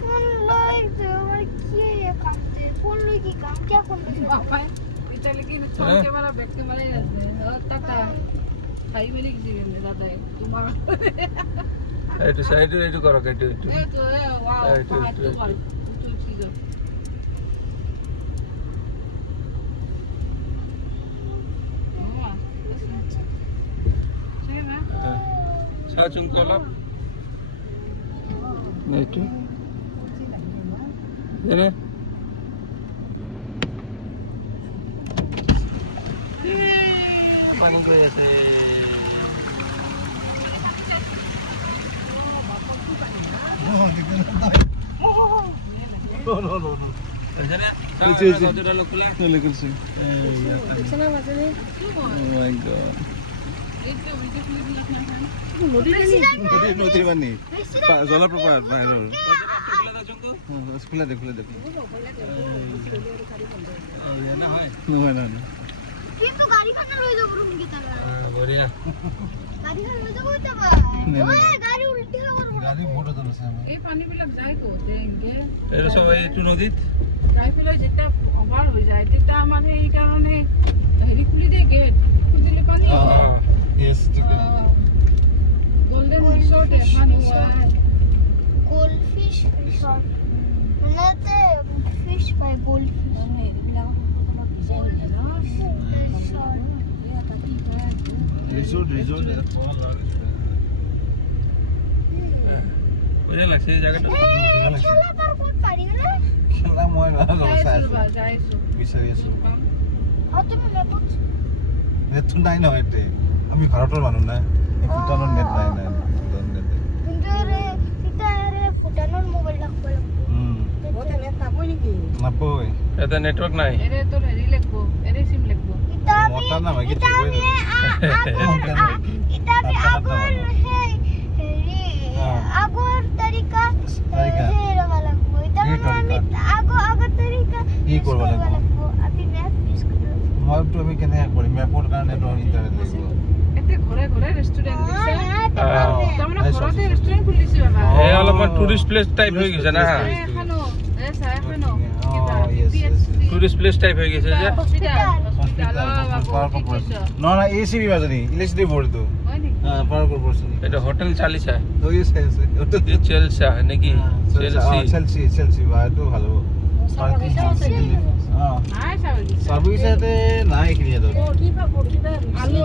Phone লই তো আমার কি কামতে ফোন লই কি কাম কে ফোন লই বাবা এটা লেকিন ফোন ক্যামেরা ব্যাক ক্যামেরা আছে টাটা খাই বলি কি দিবেন দাদা তোমার একটু সাইডে একটু করো একটু একটু এই তো ওয়াও একটু, পাহাড় একটু, তো একটু। ভালো উঁচু ছিল সাচুং কলাপ একটু জানে পানি কই আছে জানে কতটা লোক খুলে চলে গেছে দেখছনা বাজারে ও মাই গড এই তো ভিডিও ক্লিপ লিখনা নদীর পানি জলপ্রপাত বাহিৰৰ খুলে দাও চঙ্কু খুলে দেখো না হয় নহয় না কিন্তু গাড়ি খানা লই যাব রুম কি তারা বড়িয়া গাড়ি খানা লই যাব তো ওই গাড়ি উল্টি হওয়ার গাড়ী বহুত আছে আমাৰ এই পানী বিলাক যায় তো দেনগে এৰ সব একটু নদীত যাই পেলাই যেতিয়া অভাৰ হৈ যায় তেতিয়া আমাৰ এই কাৰণে হেৰি খুলি দিয়ে গেট খুলি দিলে পানী ইয়েস ঠিক গোল্ডেন রিসোর্ট এখন গোল্ডফিশ রিসর্ট নাতে ফিশ বাই গোল্ডফিশ রিসোর্ট এটা কোন লাগে বড়িয়া লাগছে এই জায়গাটা খেলা পারবো পারি না খেলা মই না চাই আছো যাইছো বিচাৰি আছো আৰ তুমি মেপত নেটটো নাই ন এতে আমি ভাৰতৰ মানুহ না ভূটানৰ নেট নাই না ভূটানৰ নেট কিন্তু রে এটা রে ফুটানোর মোবাইল লাগবে ওতে নেট পাবই নেকি নাপই এটা নেটওয়ার্ক নাই এরে তোর হেৰি লাগব এরে সিম লাগব এটা আমি মোটা না মাগি এটা আমি এটা আমি আগর হেৰি আগৰ তৰিকা হেৰা লাগবো এটা আমি আগৰ তৰিকা কি কৰব লাগবো আপনি ম্যাপ ইউজ কৰুন মইতো আমি কেনেকৈ কৰিম মেপৰ কাৰণে তো ইন্টাৰনেট লাগিব এতে ঘৰে ঘৰে ৰেষ্টুৰেণ্ট দিছে তাৰমানে এই ঘৰতে চব- ৰেষ্টুৰেণ্ট খুলিছে বাবা এই অলপমান টুরিস্ট প্লেস টাইপ হয়ে গেছে না এখনো চাহ এখনো yes, yes, tourist place type হয়ে গেছে যে হস্পিটাল পাৱাৰ কৰ্পোৰেচন নহয় এচিবি মাজনী ইলেক্ট্ৰিচিটি বৰ্ডটো হয় নেকি পাৱাৰ কৰ্পোৰেচন এটা হোটেল চালিসা ওই আছে হোটেল ये চেলসা নাকি চেলসি চেলসি বা এইটো ভাল হ'ব নাই চাবলৈ চাৰ্ভিচতে নাই এইখিনি কিবা আলু